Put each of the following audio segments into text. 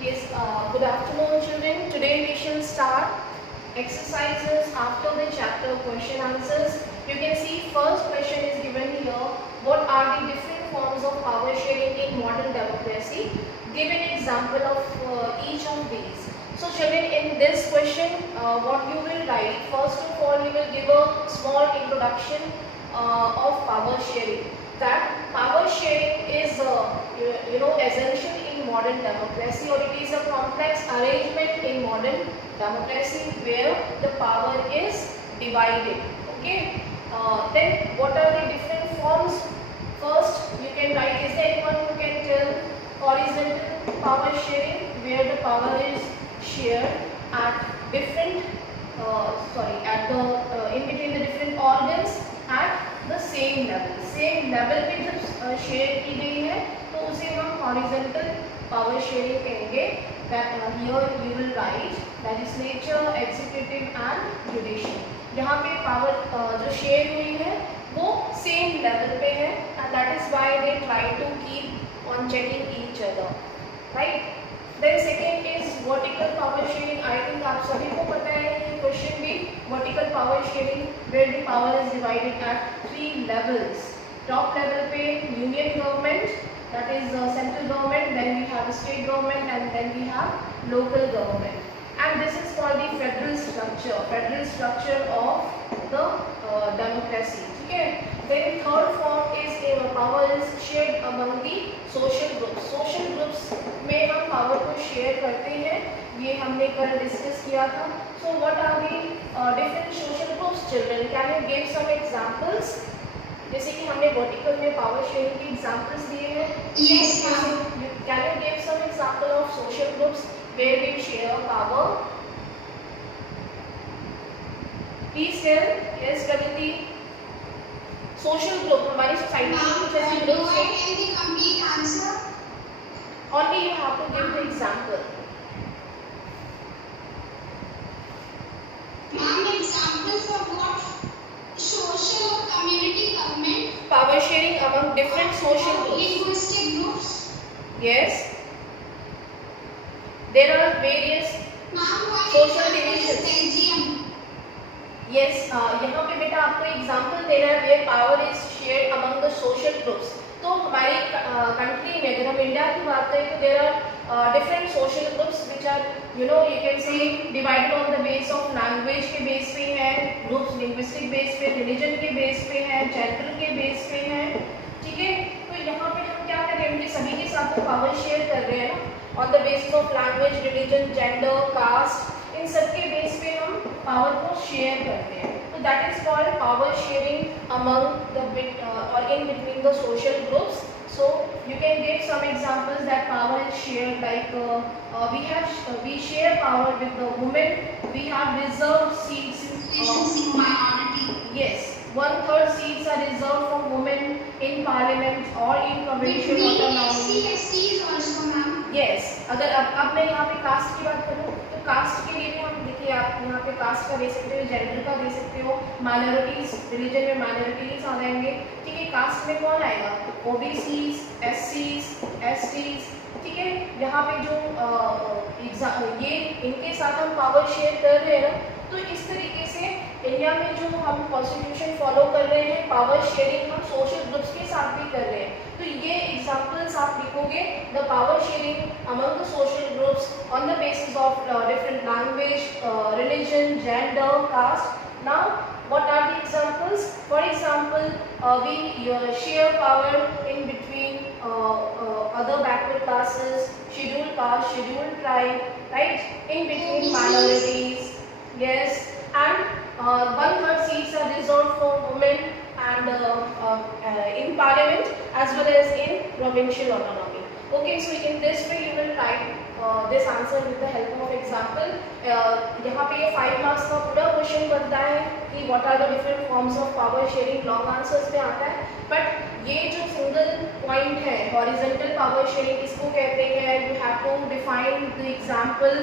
Yes, good afternoon children. Today we shall start exercises after the chapter question answers. You can see first question is given here. What are the different forms of power sharing in modern democracy? Give an example of each of these. So children, in this question, what you will write, first of all you will give a small introduction of power sharing. That power sharing is essential in modern democracy, or it is a complex arrangement in modern democracy where the power is divided. Okay. Then what are the different forms? First you can write, is there anyone who can tell horizontal power sharing, where the power is shared at different at the in between the different organs at the same level पे जब share की गई है तो उसे हम horizontal power sharing कहेंगे. That here you will write legislature, executive and judiciary. यहाँ पे पावर जो शेयर हुई है वो सेम लेवल पे है, and that is why they try to keep on checking each other, right? Then second is vertical power sharing. I think आप सभी को पता है ये क्वेश्चन भी. Vertical power sharing where the power is divided at 3 levels. Top level पे union government, that is central government, then we have state government and then we have local government. And this is called the federal structure of the democracy. ठीक है. Then third form is power is shared among the social groups. Social groups में हम power को share करते हैं, ये हमने कल डिस्कस किया था. So what are the different social groups children? Can you give some examples? जैसे कि हमने वर्टिकल में पावर शेयरिंग के एग्जांपल्स दिए हैं. Yes, ma'am. Can you give some example of social groups where we share power? Please tell. Yes, Pragati. Social group हमारी society में कुछ ऐसे Do ग्रुप्स I हैं. tell the complete answer? Only you have to give the example. Ma'am, examples of what? Social or community government? Power sharing among different social groups. Linguistic groups? Yes. There are various. Ma'am, what Social example is divisions. Belgium? Yes, यहाँ पे बेटा आपको example देना है where power is shared among the social groups. तो हमारी country में अगर हम इंडिया की बात करें तो there are different social groups which are you can say divided on the base of language के बेस पे हैं, groups linguistic बेस पे, religion के बेस पे हैं, gender के बेस पे हैं. ठीक है. तो यहाँ पे हम क्या कर रहे हैं, उनके सभी के साथ तो पावर शेयर कर रहे हैं ना, on the basis of language, religion, gender, caste, इन सब के बेस पे हम पावर को शेयर करते हैं. तो that is called power sharing among the और in between the social groups. So you can give some examples that power is shared like we share power with the women. We have reserved seats Relations in minority. yes, 1/3 seats are reserved for women in parliament or in provincial Between autonomy. SC, STs also, ma'am. Yes. अगर अब मैं यहाँ पे cast की बात करूँ तो cast के लिए भी हम देखिए, आप यहाँ पे कास्ट का दे सकते हो, जेंडर का दे सकते हो, माइनॉरिटीज, रिलीजन में माइनॉरिटीज आ जाएंगे. ठीक है. कास्ट में कौन आएगा? ओबीसीज, एससीज, एसटीज. ठीक है. यहाँ पे जो ये इनके साथ हम पावर शेयर कर रहे हैं ना, तो इस तरीके से इंडिया में जो हम कॉन्स्टिट्यूशन फॉलो कर रहे हैं, पावर शेयरिंग हम सोशल ग्रुप्स के साथ भी कर रहे हैं. तो ये एग्जांपल्स आप लिखोगे, the power sharing among the social groups on the basis of different language, religion, gender, caste. Now what are the examples? For example, we share power in between other backward classes, scheduled caste, scheduled tribe, right? In between minorities. Yes. And 1/3 seats are reserved for women and in parliament as well as in provincial autonomy. Okay, so in this way you will write this answer with the help of example. यहाँ पे ये 5 marks का पूरा question बनता है कि what are the different forms of power sharing. Long answers में आता है, बट ये जो सिंगल पॉइंट है हॉरिजॉन्टल पावर शेयरिंग, इसको कहते हैं. You have to define the example.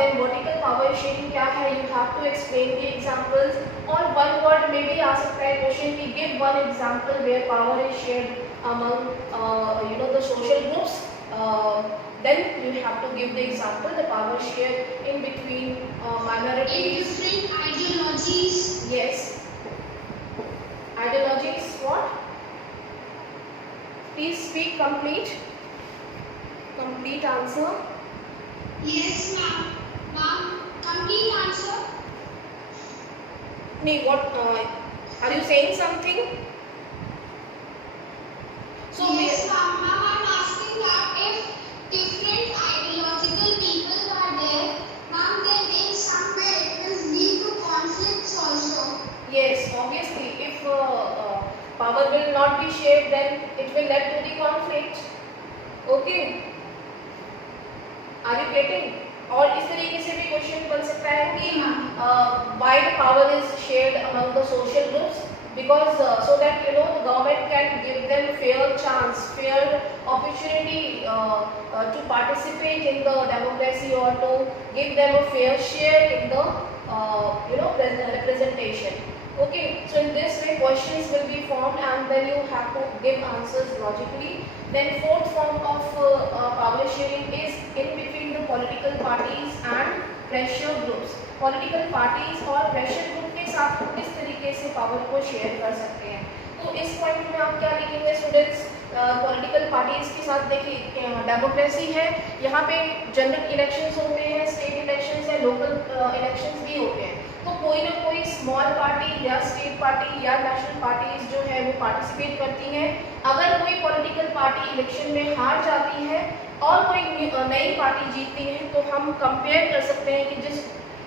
Then vertical power sharing क्या है, you have to explain the examples. और वन वर्ड में भी आ सकता है क्वेश्चन कि give one example where power is shared among the social groups. then you have to give the example, the power shared in between In minorities. different ideologies. Yes. Ideologies what? Please speak complete answer. Yes, ma'am. Ma'am, complete answer. Nee, what are you saying something? So Yes, ma'am. Ma'am, I'm asking that if different ideological people are there, ma'am, then in some way it will lead to conflicts also. yes, obviously, if power will not be shared, then it will lead to the conflict. Okay, are you getting? और इस तरीके से भी question बन सकता है कि why the power is shared among the social groups, because so that the government can give them fair chance, fair opportunity to participate in the democracy, or to give them a fair share in the representation. Okay, so in this way questions will be formed and then you have to give answers logically. Then fourth form of power sharing is in between the political parties and pressure groups. Political parties और pressure group के साथ हम किस तरीके से power को share कर सकते हैं? तो इस पॉइंट में आप क्या लिखेंगे स्टूडेंट्स? पॉलिटिकल पार्टीज के साथ देखिए डेमोक्रेसी है, यहाँ पे जनरल इलेक्शंस होते हैं, स्टेट इलेक्शंस है, लोकल इलेक्शंस भी होते हैं। तो कोई ना कोई स्मॉल पार्टी या स्टेट पार्टी या नेशनल पार्टीज जो है वो पार्टिसिपेट करती हैं। अगर कोई पॉलिटिकल पार्टी इलेक्शन में हार जाती है और कोई नई पार्टी जीतती है, तो हम कंपेयर कर सकते हैं कि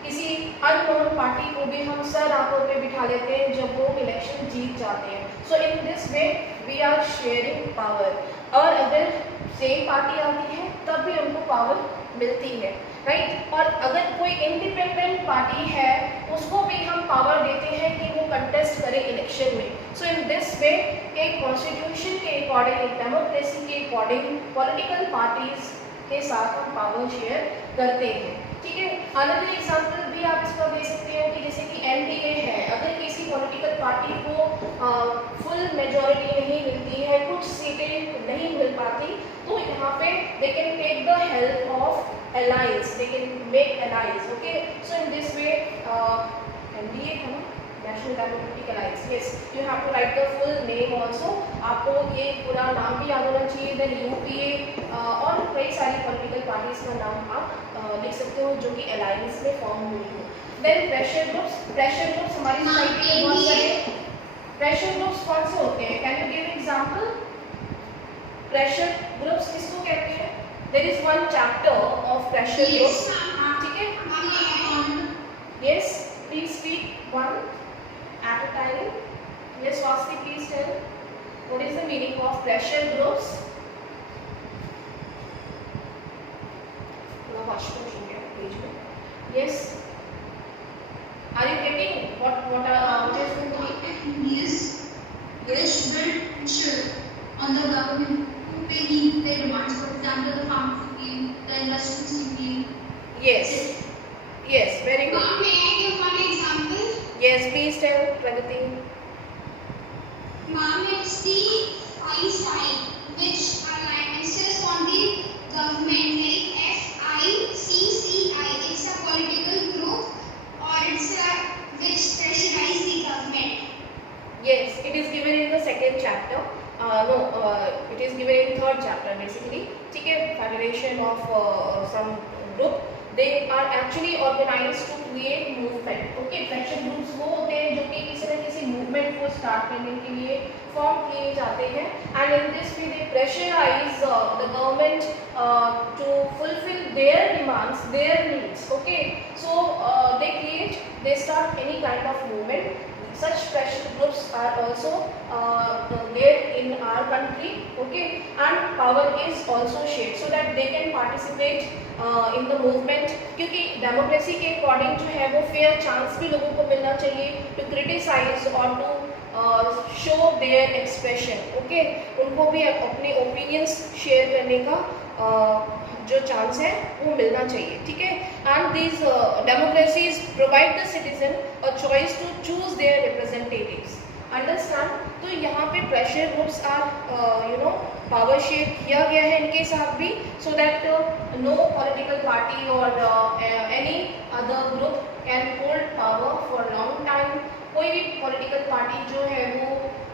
किसी अननोन पार्टी को भी हम सर आंखों पे बिठा लेते हैं जब वो इलेक्शन जीत जाते हैं। So in this way we are sharing power. और अगर सेम पार्टी आती है तब भी उनको पावर मिलती है, राइट। और अगर कोई इंडिपेंडेंट पार्टी है उसको भी हम पावर देते हैं कि वो कंटेस्ट करे इलेक्शन में। सो इन दिस वे एक कॉन्स्टिट्यूशन के अकॉर्डिंग, एक डेमोक्रेसी के अकॉर्डिंग पॉलिटिकल पार्टीज के साथ हम पावर शेयर करते हैं, ठीक है। अनदर एग्जांपल भी आप इसका दे सकते हैं कि जैसे कि एनडीए है, अगर किसी पॉलिटिकल पार्टी को फुल मेजॉरिटी नहीं मिलती है, कुछ सीटें नहीं मिल पाती, तो यहाँ पे they can take the help of alliance, they can make alliance, okay. So in this way NDA है ना, National Democratic Alliance, yes, you have to write the full name also, आपको ये पूरा नाम भी याद होना चाहिए। then UPA और कई सारी पॉलिटिकल पार्टीज का नाम आप लिख सकते हो जो कि अलायंस में फॉर्म हुई हो। then pressure groups हमारी सोसाइटी में बहुत सारे pressure groups कौन से होते हैं? can you give example? pressure groups किसको कहते हैं? There is one chapter of pressure groups, ठीक है? Yes, please speak one at a time. Yes, Swasti, please tell what is the meaning of pressure groups? Yes, are you getting what is going to be? Yes. Yes, build pressure on the government to pay their demands, for example, the farm scheme, the industry scheme. Yes, very good. Ma'am, may I give one example? Yes, please tell Pragati. Ma'am, it's the FICCI, which alliances on the government, like FICCI. It's a political group, or it's which pressurize the government. Yes, it is given in the second chapter. It is given in third chapter basically, ठीक है। Federation of some group, they are actually organized to create movement, okay। pressure groups वो होते हैं जो कि किसी न किसी movement को start करने के लिए form किए जाते हैं, and in this way they pressurize the government to fulfill their demands, their needs, okay। so they start any kind of movement. Such pressure groups are also there in our country, okay, and power is also shared so that they can participate in the movement, क्योंकि democracy के according जो है वो fair chance भी लोगों को मिलना चाहिए टू क्रिटिसाइज और to show their expression, okay. उनको भी अपने ओपिनियंस शेयर करने का जो चांस है वो मिलना चाहिए, ठीक है। And these democracies provide the citizen a choice to choose their representatives, understand. तो यहाँ पे pressure groups are power share किया गया है इनके साथ भी, so that no political party or any other group can hold power for long time. कोई भी पॉलिटिकल पार्टी जो है वो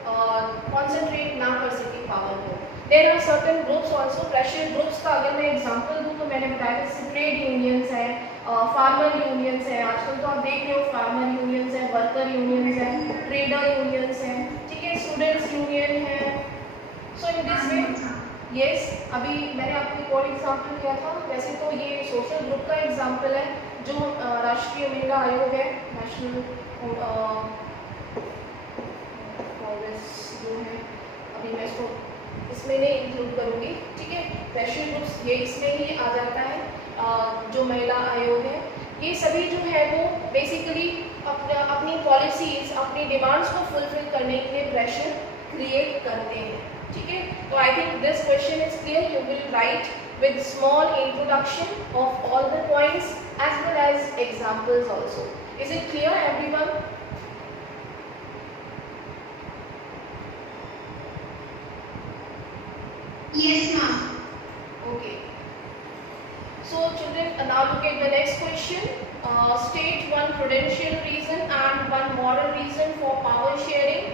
कॉन्सेंट्रेट ना कर सके पावर को। There are certain groups also, pressure groups का अगर मैं एग्जांपल दूँ तो मैंने बताया जैसे ट्रेड यूनियंस है, फार्मर यूनियंस है, आजकल तो आप देख रहे हो फार्मर यूनियंस है, वर्कर यूनियंस है, ट्रेडर यूनियंस है, ठीक है, स्टूडेंट्स यूनियन है। सो इन दिस वे यस, अभी मैंने आपको एक और एग्जाम्पल किया था, वैसे तो ये सोशल ग्रुप का एग्जाम्पल है जो राष्ट्रीय महिला आयोग है, नेशनल कांग्रेस जो है, अभी मैं इसको इसमें नहीं इंक्लूड करूँगी, ठीक है। प्रेशर ग्रुप्स ये इसमें ही आ जाता है, जो महिला आयोग है, ये सभी जो है वो बेसिकली अपनी पॉलिसीज, अपनी डिमांड्स को फुलफिल करने के लिए प्रेशर क्रिएट करते हैं, ठीक है। तो I think this question is clear, you will write with small introduction of all the points as well as examples also. Is it clear everyone? Yes, ma'am. Okay. So children, now look at the next question. State one prudential reason and one moral reason for power sharing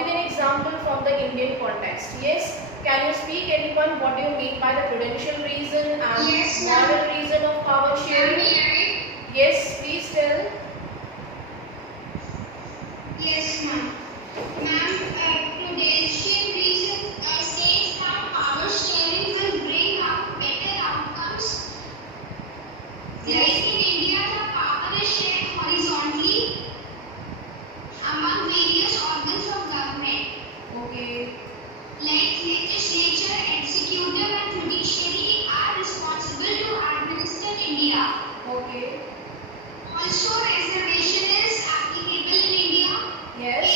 with an example from the Indian context. Yes. Can you speak anyone? What do you mean by the prudential reason and Yes, moral reason of power sharing? Yes, please tell. Yes, ma'am. Ma'am, prudential reason states that power sharing will bring out better outcomes. Yes. Like in India, the power is shared horizontally among various organs of government. Okay. Like legislature, executive and judiciary are responsible to administer India. Okay. Also, reservation is applicable in India. Yes.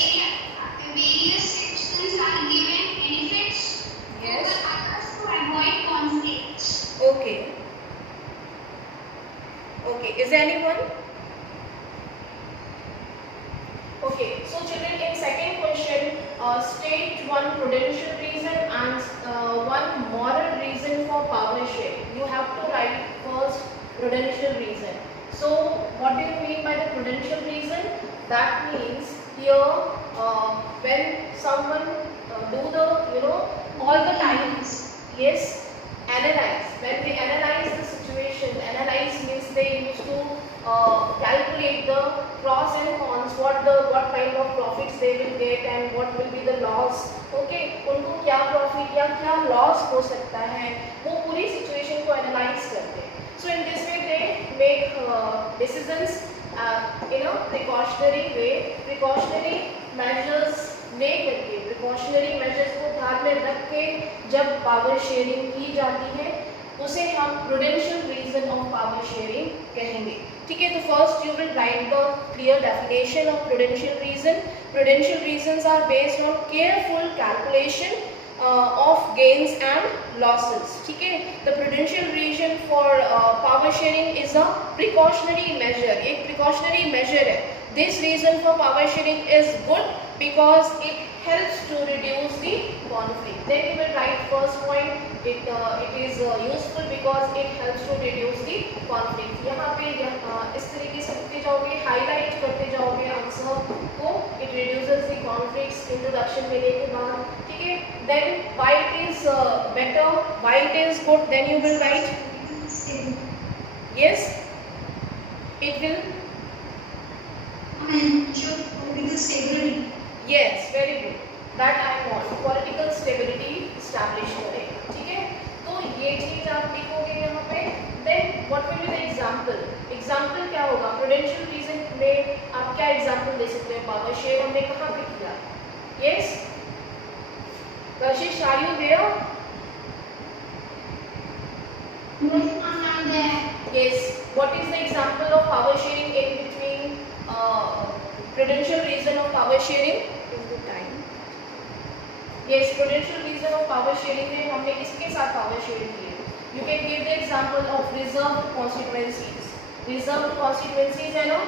Various sections are given benefits Yes. over others to avoid conflicts. Okay. Okay. Is there anyone? Okay. So children, in second question, state one prudential reason and one moral reason for power sharing. You have to write first prudential reason. So what do you mean by the prudential reason? That means here when someone do the all the time, yes, analyze. When they analyze the situation, analyze means they used to calculate the pros and cons, what kind of profits they will get and what will be the loss. Okay, उनको क्या profit या क्या loss हो सकता है, वो पूरी situation को analyze करते हैं. So in this way they make decisions in a precautionary way. Precautionary measures ले करके, precautionary measures को ध्यान में रख के जब power sharing की जाती है उसे हम prudential reason of power sharing कहेंगे, ठीक है। तो first you will write the clear definition of prudential reason. Prudential reasons are based on careful calculation of gains and losses, ठीक है। The prudential reason for power sharing is a precautionary measure, एक precautionary measure है. This reason for power sharing is good because it helps to reduce the conflict. Then you will write first point, it is useful because it helps to reduce the conflict. यहाँ पे इस तरीके से लिखते जाओगे, highlight करते जाओगे answer को. It reduces the conflicts introduction देने के बाद, ठीक है. Then why it is better, why it is good, then you will write. Yes, it will. Political stability. Yes, very good. That I want. Political stability establish करेगा, ठीक है. तो ये चीज आप लिखोगे यहाँ पे. Then what will be the example? Example क्या होगा? Prudential reason में आप क्या example दे सकते हो? Power share हमने कहाँ पे किया? Yes. Kashish, are you there? Yes. What is the example of power sharing in between prudential reason of power sharing? Is the time? Yes, prudential reason of power sharing में हमने किसके साथ power sharing की है? You can give the example of reserved constituencies. Reserved constituencies है ना?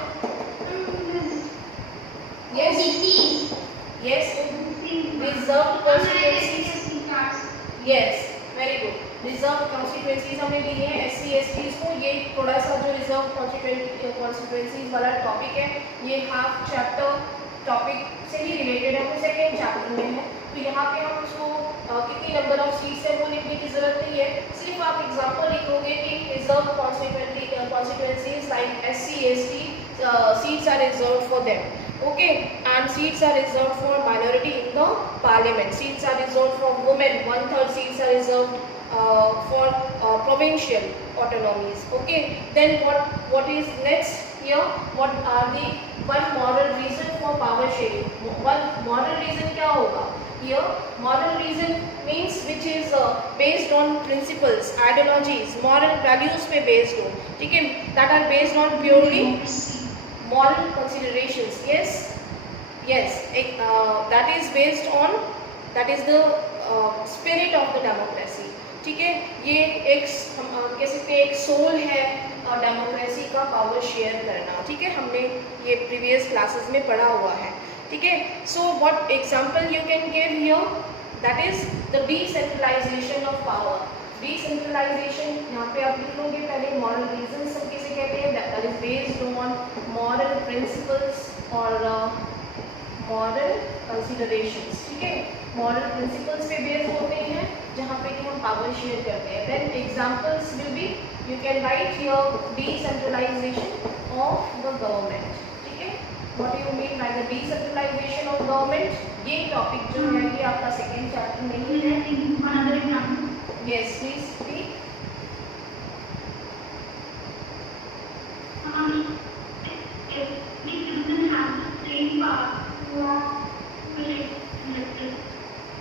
Yes. OBC. Yes. OBC reserve constituencies, yes very good, reserve constituencies हमने ली है एससी एसटीज को। ये थोड़ा सा जो रिजर्व कॉन्स्टिट्यूएंसीज वाला टॉपिक है ये हाफ चैप्टर टॉपिक से ही रिलेटेड है, वो सेकेंड चैप्टर में है। तो यहाँ पे हम उसको कितनी नंबर ऑफ सीट्स है वो लिखने की जरूरत नहीं है, सिर्फ आप एग्जांपल लिखोगे कि reserve constituencies like SC ST seats are reserved for them, okay, and seats are reserved for minority in the parliament, seats are reserved for women, 1/3 seats are reserved for provincial autonomies, okay. Then what is next here, what are the one moral reason for power sharing, one moral reason क्या होगा here, moral reason means which is based on principles, ideologies, moral values पे based हो, ठीक है, that are based on purely moral considerations, yes, that is based on, that is the spirit of the democracy, ठीक है। ये एक हम कह सकते हैं एक सोल है डेमोक्रेसी का, पावर शेयर करना, ठीक है, हमने ये प्रीवियस क्लासेस में पढ़ा हुआ है, ठीक है। So what example you can give here, that is the decentralisation of power. Decentralisation यहाँ पे आप लिख लोगे पहले, मॉरल रीजंस हम किसे कहते हैं, that is based on moral principles और मॉरल कंसिडरेशंस, ठीक है, मॉरल प्रिंसिपल्स पे बेस्ड होते हैं जहाँ पे कि हम पावर शेयर करते हैं। Then examples will be, you can write here decentralisation of the government, ठीक है, what do you mean by the decentralisation of government. ये टॉपिक जो है ये आपका सेकेंड चैप्टर में ही है। Yes, please speak.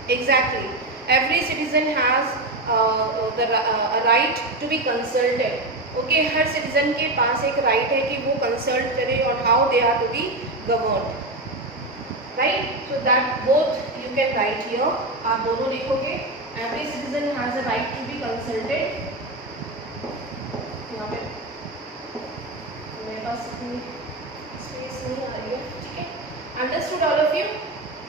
Exactly. Every citizen has a right to be consulted. Okay, her citizen के पास एक right है कि वो consult करे on how they are to be governed. Right? So that both you can write here. आप दोनों लिखोगे। Every citizen has a right to be consulted. यहाँ पे मेरे पास इतनी स्पेस नहीं आ रही है, ठीक है। Understood all of you?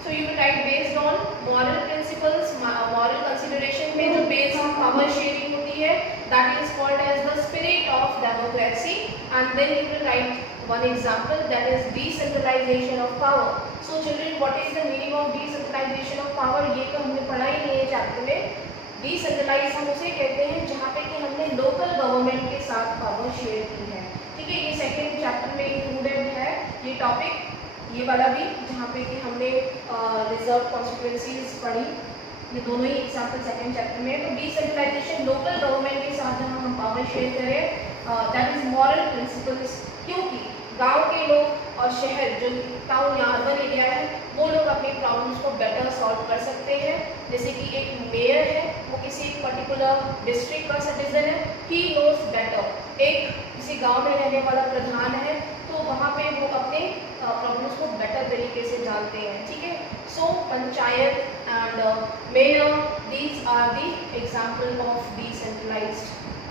So you will write based on moral principles, moral consideration में जो based on power sharing होती है, that is called as the spirit of democracy, and then you will write one example, that is decentralization of power. So children, what is the meaning of decentralization of power? ये तो हमने पढ़ा ही नहीं है chapter में। Decentralise हम उसे कहते हैं जहाँ पे कि हमने लोकल गवर्नमेंट के साथ पावर शेयर की है, ठीक है। ये सेकेंड चैप्टर में इंक्लूडेड है ये टॉपिक, ये वाला भी, जहाँ पे कि हमने रिजर्व कॉन्स्टिट्यूएंसीज पढ़ी, ये दोनों ही एग्जाम्पल सेकेंड चैप्टर में। तो डिसेंट्रलाइजेशन लोकल गवर्नमेंट के साथ जहाँ हम पावर शेयर करें, दैट इज मॉरल प्रिंसिपल्स, क्योंकि गांव के लोग और शहर जो टाउन या अर्बन एरिया है वो लोग अपनी प्रॉब्लम्स को बेटर सॉल्व कर सकते हैं। जैसे कि एक मेयर है, वो किसी एक पर्टिकुलर डिस्ट्रिक्ट का सिटीजन है, ही नोज बेटर। एक किसी गांव में रहने वाला प्रधान है तो वहाँ पे वो अपने प्रॉब्लम्स को बेटर तरीके से जानते हैं, ठीक है। So panchayat and mayor, these are the example of decentralised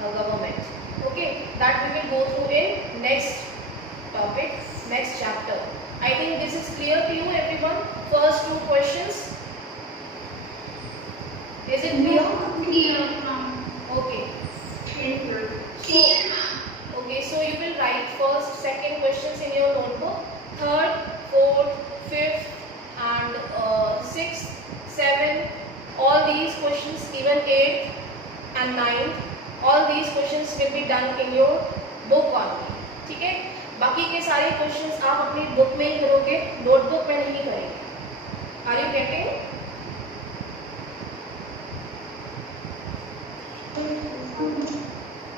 government, okay, that we will go through in next topic, next chapter. I think this is clear to you everyone, first two questions, is it clear? Clear. Okay, Clear. okay, so you will write first second questions in your notebook, third, fourth, fifth and sixth, seventh, all these questions, even 8th and 9th, all these questions will be done in your book only, ठीक है। बाकी के सारे questions आप अपनी book में ही करोगे, notebook में नहीं करेंगे। Are you getting?